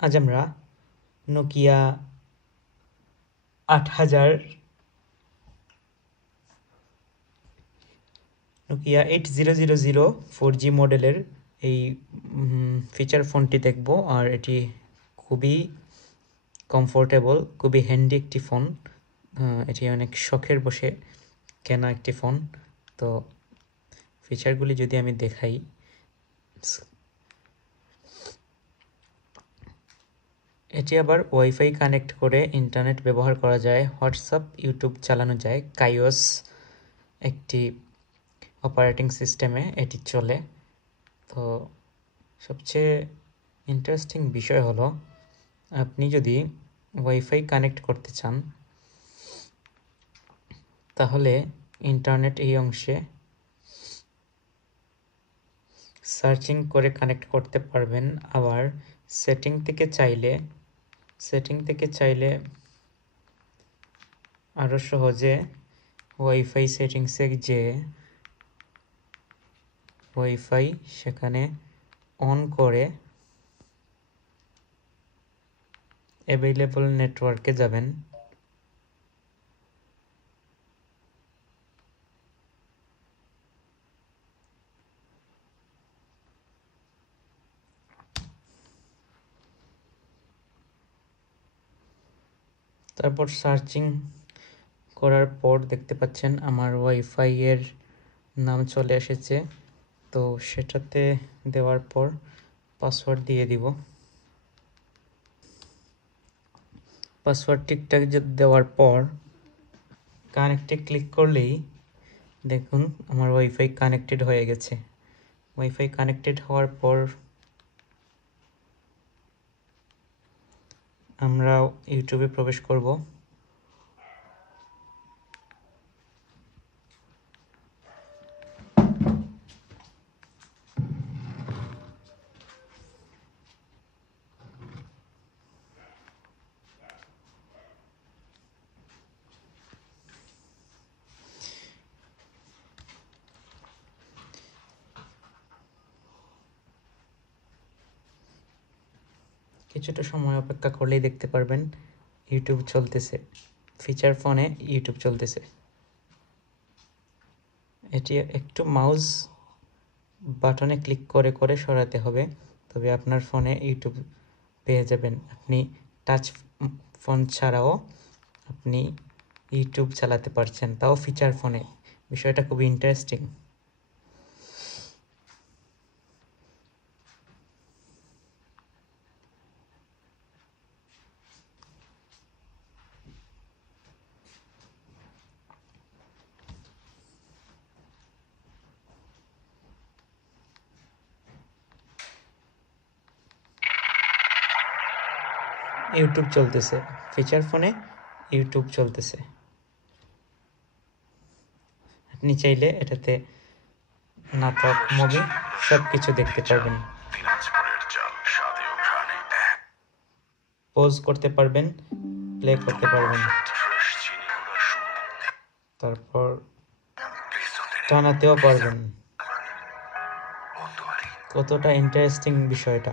আজ আমরা Nokia 8000 Nokia 8000 4G মডেলের এই ফিচার ফোনটি দেখব। আর এটি খুবই কমফোর্টেবল, খুবই হ্যান্ডি একটি ফোন। এটি অনেক শখের বসে কেনা একটি ফোন। তো ফিচারগুলি যদি আমি দেখাই, এটি আবার ওয়াইফাই কানেক্ট করে ইন্টারনেট ব্যবহার করা যায়, হোয়াটসঅ্যাপ, ইউটিউব চালানো যায়। কাইওস একটি অপারেটিং সিস্টেমে এটি চলে। তো সবচেয়ে ইন্টারেস্টিং বিষয় হলো, আপনি যদি ওয়াইফাই কানেক্ট করতে চান তাহলে ইন্টারনেট এই অংশে সার্চিং করে কানেক্ট করতে পারবেন। আবার সেটিং থেকে চাইলে আরও সহজে ওয়াইফাই সেটিংসে যে ওয়াইফাই সেখানে অন করে অ্যাভেলেবল নেটওয়ার্কে যাবেন। তারপর সার্চিং করার পর দেখতে পাচ্ছেন আমার ওয়াইফাই এর নাম চলে এসেছে। তো সেটাতে দেওয়ার পর পাসওয়ার্ড দিয়ে দিব। পাসওয়ার্ড ঠিকঠাক দেওয়ার পর কানেক্টে ক্লিক করলেই দেখুন আমার ওয়াইফাই কানেক্টেড হয়ে গেছে। ওয়াইফাই কানেক্টেড হওয়ার পর আমরা ইউটিউবে প্রবেশ করব। কিছুটা সময় অপেক্ষা করলেই দেখতে পারবেন ইউটিউব চলতেছে। ফিচার ফোনে ইউটিউব চলতেছে। এটি একটু মাউস বাটনে ক্লিক করে করে সরাতে হবে, তবে আপনার ফোনে ইউটিউব পেয়ে যাবেন। আপনি টাচ ফোন ছাড়াও আপনি ইউটিউব চালাতে পারছেন, তাও ফিচার ফোনে। বিষয়টা খুবই ইন্টারেস্টিং। ইউটিউব চলতেছে, ফিচার ফোনে ইউটিউব চলতেছে। আপনি চাইলে এটাতে নাটক, মুভি সব কিছু দেখতে পারবেন। পজ করতে পারবেন, প্লে করতে পারবেন, তারপর টানাতেও পারবেন। কতটা ইন্টারেস্টিং বিষয়টা।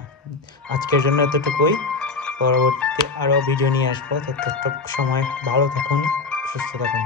আজকের জন্য এতটুকুই। পরবর্তীতে আরও ভিডিও নিয়ে আসবো। ততটুকু সময় ভালো থাকুন, সুস্থ থাকুন।